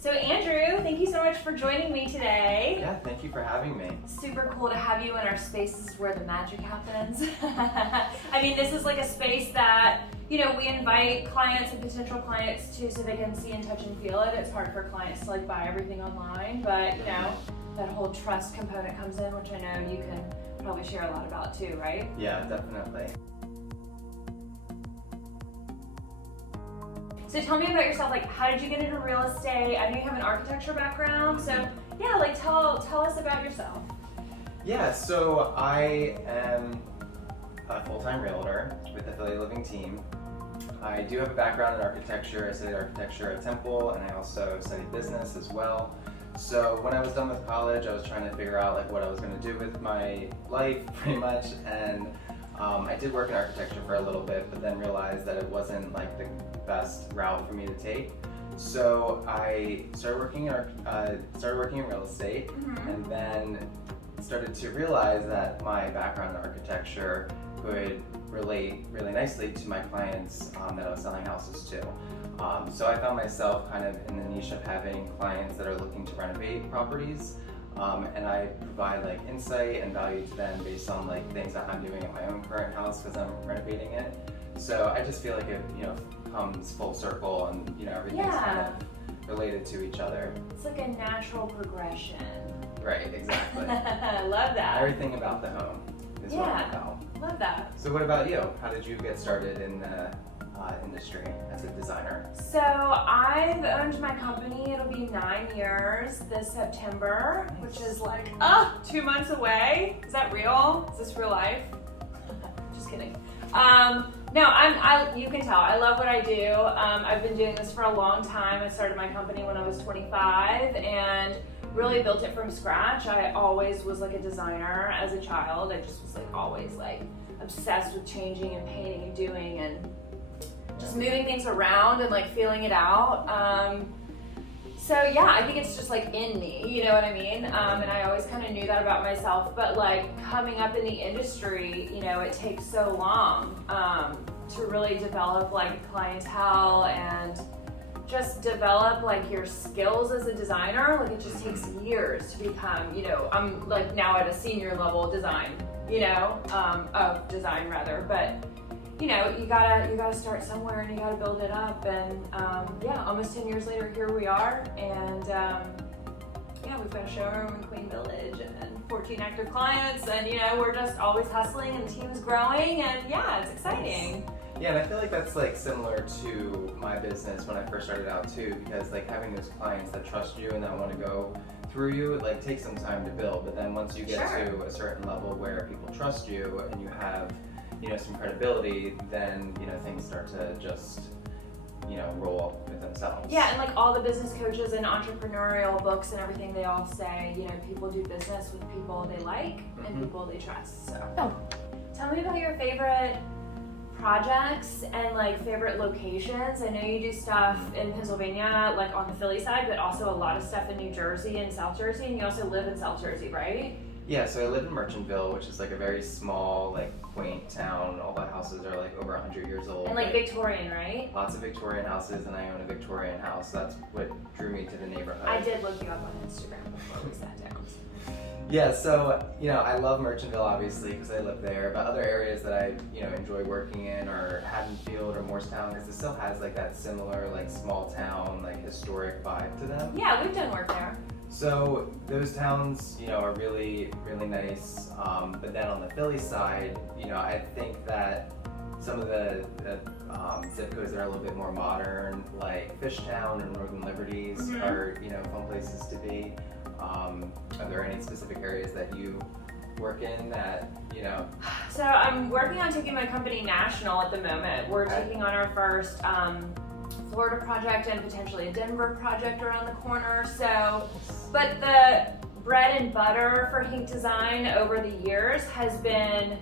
So Andrew, thank you so much for joining me today. Yeah, thank you for having me. Super cool to have you in our spaces where the magic happens. I mean, this is like a space that, you know, we invite clients and potential clients to so they can see and touch and feel it. It's hard for clients to like buy everything online, but you know, that whole trust component comes in, which I know you can probably share a lot about too, right? Yeah, definitely. So tell me about yourself, like how did you get into real estate? I know you have an architecture background, so yeah, like tell us about yourself. Yeah, so I am a full-time realtor with the PhillyLiving team. I do have a background in architecture. I studied architecture at Temple, and I also studied business as well. So when I was done with college, I was trying to figure out like what I was going to do with my life, pretty much, and I did work in architecture for a little bit, but then realized that it wasn't like the best route for me to take. So I started working in real estate, and then started to realize that my background in architecture could relate really nicely to my clients that I was selling houses to. So I found myself kind of in the niche of having clients that are looking to renovate properties. And I provide like insight and value to them based on like things that I'm doing at my own current house because I'm renovating it. So I just feel like it, you know, comes full circle and you know everything's kind of related to each other. It's like a natural progression. Right, exactly. I love that. Everything about the home is what I'm about. Love that. So what about you? How did you get started in the industry as a designer? So I've owned my company, it'll be 9 years this September, which is like, 2 months away. Is that real? Is this real life? Just kidding. No, you can tell, I love what I do. I've been doing this for a long time. I started my company when I was 25 and really built it from scratch. I always was like a designer as a child. I just was like always like obsessed with changing and painting and doing and just moving things around and like feeling it out. So yeah, I think it's just like in me, you know what I mean? And I always kind of knew that about myself, but like coming up in the industry, you know, it takes so long to really develop like clientele and just develop like your skills as a designer. Like it just takes years to become, you know, I'm like now at a senior level design, you know, of design rather, but you know, you gotta start somewhere and you gotta build it up. And yeah, almost 10 years later, here we are. And yeah, we've got a showroom in Queen Village and 14 active clients. And you know, we're just always hustling and the team's growing. And yeah, it's exciting. Yeah, and I feel like that's like similar to my business when I first started out too, because like having those clients that trust you and that want to go through you, it like takes some time to build. But then once you get to a certain level where people trust you and you have, you know, some credibility, then, you know, things start to just, you know, roll with themselves. Yeah, and like all the business coaches and entrepreneurial books and everything, they all say, you know, people do business with people they like and people they trust. So, tell me about your favorite projects and like favorite locations. I know you do stuff in Pennsylvania, like on the Philly side, but also a lot of stuff in New Jersey and South Jersey, and you also live in South Jersey, right? Yeah, so I live in Merchantville, which is like a very small, like quaint town. All the houses are like over 100 years old. And like Victorian, right? Lots of Victorian houses, and I own a Victorian house. That's what drew me to the neighborhood. I did look you up on Instagram before we sat down. Yeah, so, you know, I love Merchantville obviously because I live there, but other areas that I, you know, enjoy working in are Haddonfield or Morristown because it still has like that similar like small town, like historic vibe to them. Yeah, we've done work there. So those towns, you know, are really, really nice. But then on the Philly side, you know, I think that some of the zip codes that are a little bit more modern, like Fishtown and Northern Liberties, are, you know, fun places to be. Are there any specific areas that you work in that, you know? So I'm working on taking my company national at the moment. We're taking on our first Florida project and potentially a Denver project around the corner. So, but the bread and butter for Henck Design over the years has been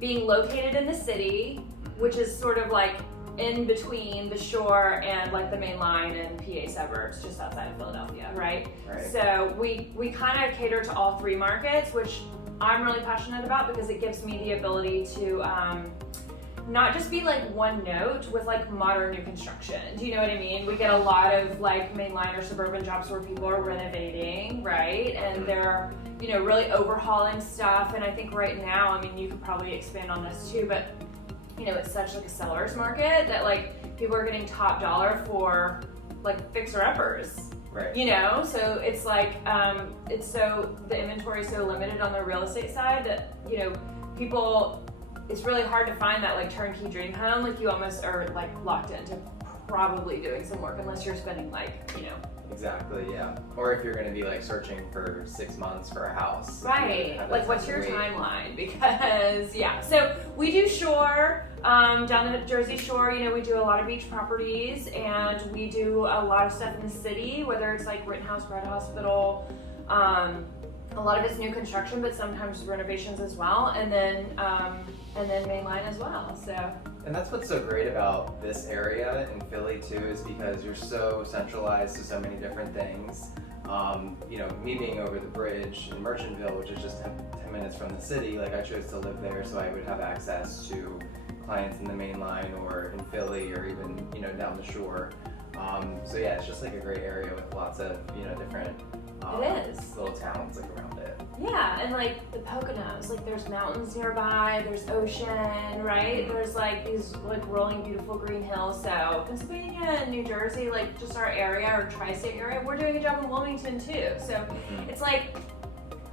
being located in the city, which is sort of like in between the shore and like the main line and PA suburbs just outside of Philadelphia, right? So we kind of cater to all three markets, which I'm really passionate about because it gives me the ability to not just be like one note with like modern new construction. Do you know what I mean? We get a lot of like mainline or suburban jobs where people are renovating, right? And they're, you know, really overhauling stuff. And I think right now, I mean, you could probably expand on this too, but you know, it's such like a seller's market that like people are getting top dollar for like fixer-uppers. Right. You know, so it's like, it's so, the inventory is so limited on the real estate side that, you know, people, it's really hard to find that like turnkey dream home. Like you almost are like locked into probably doing some work unless you're spending like, you know. Exactly, yeah. Or if you're going to be like searching for 6 months for a house. Right. Like what's your timeline? Because yeah, so we do shore, down the Jersey Shore, you know, we do a lot of beach properties and we do a lot of stuff in the city, whether it's like Rittenhouse, Bread Hospital, a lot of it's new construction, but sometimes renovations as well, and then mainline as well. So. And that's what's so great about this area in Philly too, is because you're so centralized to so many different things. You know, me being over the bridge in Merchantville, which is just 10 minutes from the city, like I chose to live there so I would have access to clients in the main line or in Philly or even, you know, down the shore. So yeah, it's just like a great area with lots of, you know, different it is. little towns like around it. Yeah, and like the Poconos, like there's mountains nearby, there's ocean, right? There's like these like rolling beautiful green hills. So Pennsylvania and New Jersey, like just our area or tri-state area, we're doing a job in Wilmington too. So it's like,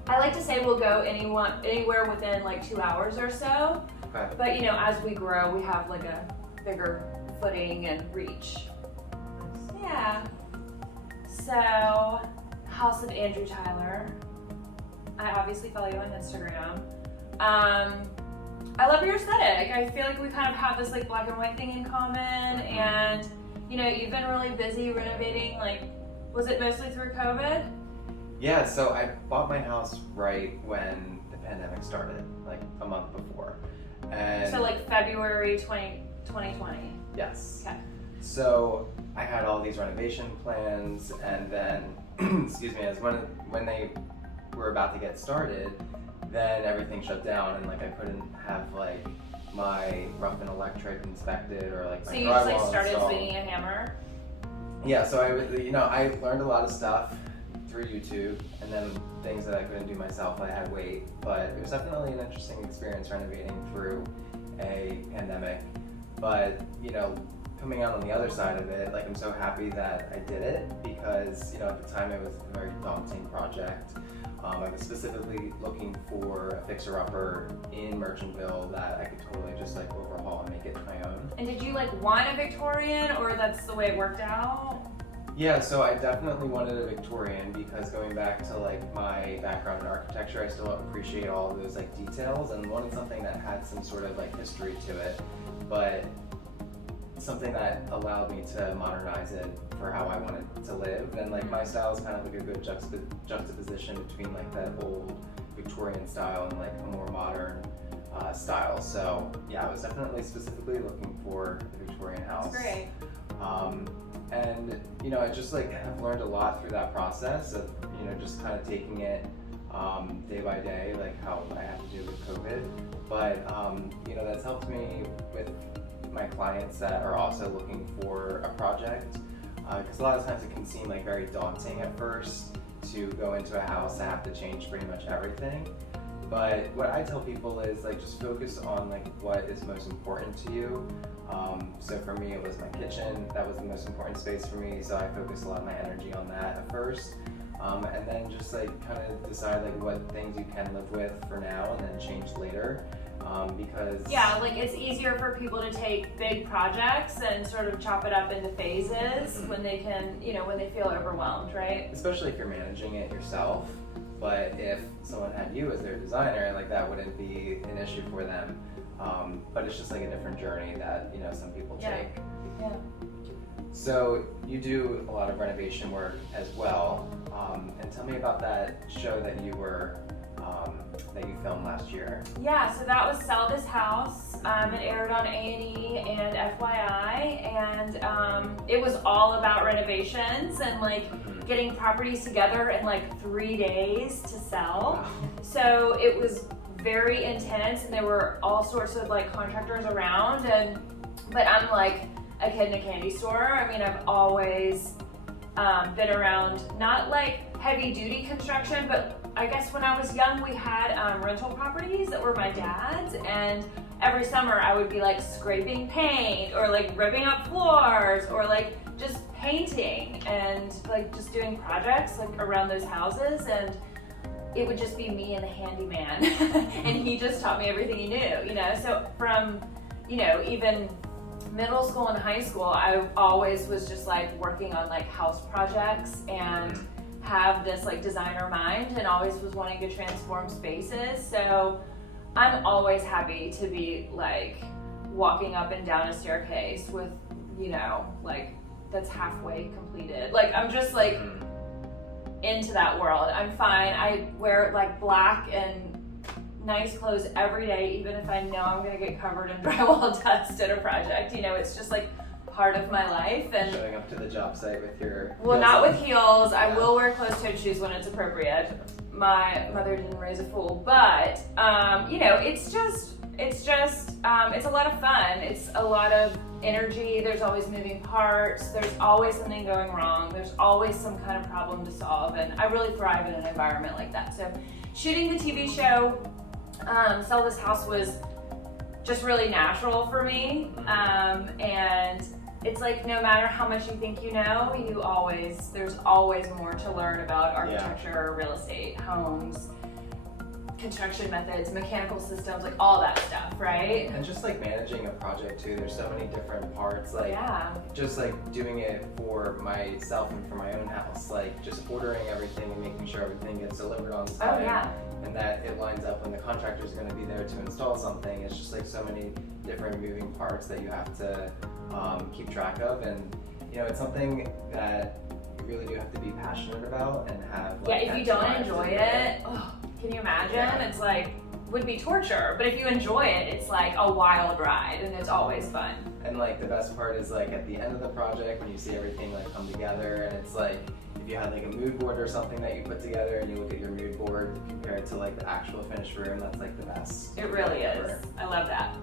I like to say we'll go anywhere within like 2 hours or so. Okay. But you know, as we grow, we have like a bigger footing and reach. Yeah. So, House of Andrew Tyler. I obviously follow you on Instagram. I love your aesthetic. I feel like we kind of have this like black and white thing in common, and you know, you've been really busy renovating. Like, was it mostly through COVID? Yeah, so I bought my house right when the pandemic started, like a month before. And so like February 2020. Yes. Okay. So I had all these renovation plans, and then, excuse me, as when they were about to get started, then everything shut down, and like I couldn't have like my rough and electric inspected or like my So you just like started installed. swinging a hammer? Yeah, so I learned a lot of stuff through YouTube, and then things that I couldn't do myself, I had to wait. But it was definitely an interesting experience renovating through a pandemic. But you know, coming out on the other side of it, like I'm so happy that I did it, because you know at the time it was a very daunting project. I was specifically looking for a fixer-upper in Merchantville that I could totally just like overhaul and make it my own. And did you like want a Victorian, or that's the way it worked out? Yeah, so I definitely wanted a Victorian, because going back to like my background in architecture, I still appreciate all of those like details and wanted something that had some sort of like history to it, but something that allowed me to modernize it for how I wanted to live. And like my style is kind of like a good juxtaposition between like that old Victorian style and like a more modern style. So yeah, I was definitely specifically looking for a Victorian house. That's great. And you know, I just like have learned a lot through that process of, you know, just kind of taking it day by day, like how I have to do with COVID. But you know, that's helped me with my clients that are also looking for a project, because a lot of times it can seem like very daunting at first to go into a house and have to change pretty much everything. But what I tell people is like just focus on like what is most important to you. So for me, it was my kitchen. That was the most important space for me, so I focused a lot of my energy on that at first. And then just like kind of decide like what things you can live with for now and then change later. Because yeah, like it's easier for people to take big projects and sort of chop it up into phases when they can, you know, when they feel overwhelmed, right? Especially if you're managing it yourself. But if someone had you as their designer, like that wouldn't be an issue for them. But it's just like a different journey that, you know, some people take. Yeah. So you do a lot of renovation work as well. And tell me about that show that you filmed last year. Yeah, so that was Sell This House. It aired on A&E and FYI, and it was all about renovations and like getting properties together in like 3 days to sell. Wow. So it was very intense, and there were all sorts of like contractors around, but I'm like a kid in a candy store. I mean, I've always been around, not like heavy duty construction, but I guess when I was young we had rental properties that were my dad's, and every summer I would be like scraping paint or like ripping up floors or like just painting and like just doing projects like around those houses, and it would just be me and the handyman and he just taught me everything he knew, you know. So from, you know, even middle school and high school, I always was just like working on like house projects and have this like designer mind, and always was wanting to transform spaces. So I'm always happy to be like walking up and down a staircase with, you know, like that's halfway completed. Like I'm just like into that world. I'm fine. I wear like black and nice clothes every day, even if I know I'm gonna get covered in drywall dust at a project. You know, it's just like part of my life. And showing up to the job site with your well, not with heels. I will wear closed-toed shoes when it's appropriate. My mother didn't raise a fool, but you know, it's a lot of fun. It's a lot of energy. There's always moving parts. There's always something going wrong. There's always some kind of problem to solve, and I really thrive in an environment like that. So shooting the TV show, Sell This House, was just really natural for me. And it's like no matter how much you think you know, there's always more to learn about architecture, real estate, homes, construction methods, mechanical systems, like all that stuff, right? And just like managing a project too, there's so many different parts, like just like doing it for myself and for my own house, like just ordering everything and making sure everything gets delivered on time. And that it lines up when the contractor is going to be there to install something. It's just like so many different moving parts that you have to keep track of, and you know, it's something that you really do have to be passionate about and have like, if you don't enjoy it, can you imagine? It's like, would be torture, but if you enjoy it, it's like a wild ride, and it's always fun. And like the best part is like at the end of the project when you see everything like come together, and it's like if you had like a mood board or something that you put together and you look at your mood board compared to like the actual finished room, that's like the best. It really is. I love that.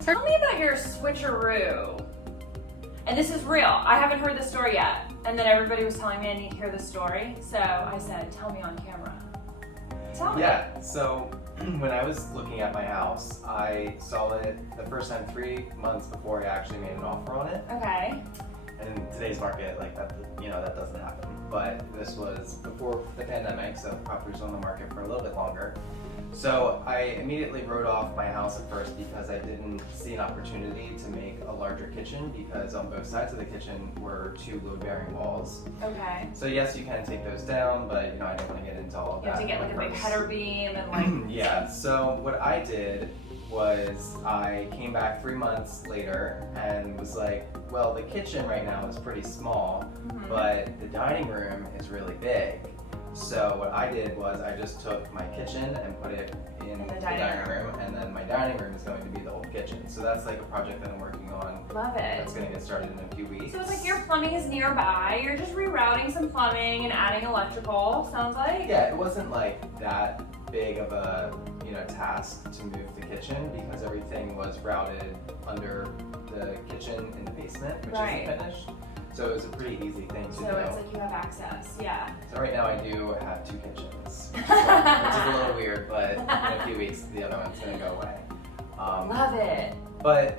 Tell me about your switcheroo. And this is real. I haven't heard this story yet. And then everybody was telling me I need to hear the story. So I said, tell me on camera. Tell me. Yeah, so when I was looking at my house, I saw it the first time 3 months before I actually made an offer on it. Okay. And in today's market, like that, you know, that doesn't happen. But this was before the pandemic, so the property was on the market for a little bit longer. So I immediately wrote off my house at first because I didn't see an opportunity to make a larger kitchen, because on both sides of the kitchen were 2 load-bearing walls. Okay. So yes, you can take those down, but you know, I don't want to get into all of that. You have to get like a big header beam and like... Yeah, so what I did was I came back 3 months later and was like, well, the kitchen right now is pretty small, but the dining room is really big. So what I did was I just took my kitchen and put it in the dining room, and then my dining room is going to be the old kitchen. So that's like a project that I'm working on. Love it. That's going to get started in a few weeks. So it's like your plumbing is nearby. You're just rerouting some plumbing and adding electrical, sounds like? Yeah, it wasn't like that big of a, you know, task to move the kitchen, because everything was routed under the kitchen in the basement, which isn't finished. So it was a pretty easy thing to do. So it's like you have access, yeah. So right now I do have 2 kitchens, which is a little weird, but in a few weeks the other one's going to go away. Love it. But